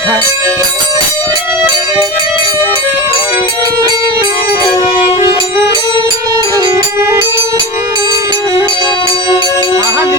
হ্যাঁ আমি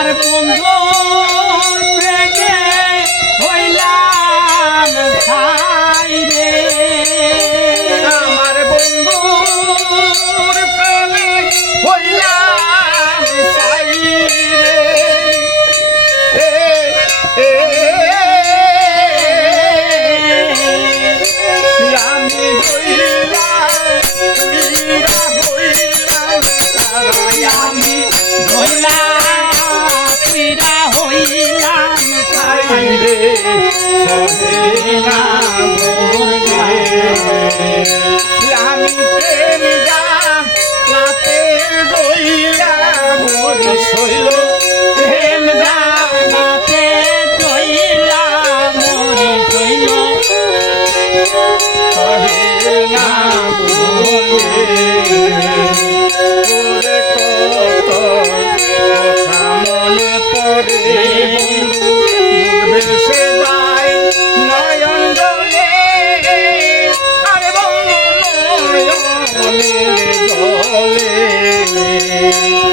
আমার বন্ধু। রে সহে না Amen.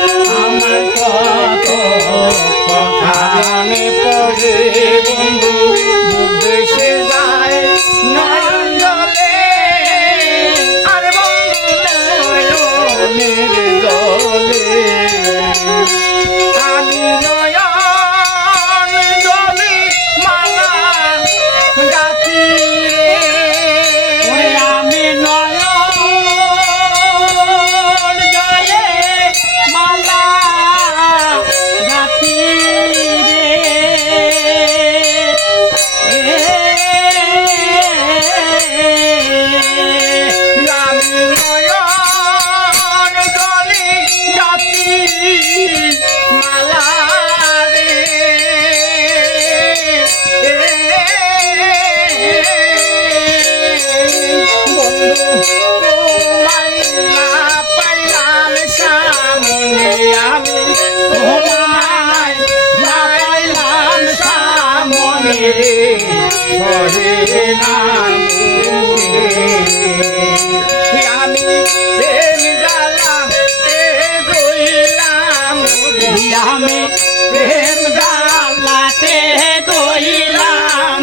আমি প্রেম জ্বালা গইলাম আমি প্রেম জ্বালাতে গইলাম